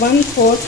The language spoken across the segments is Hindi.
1/4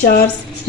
4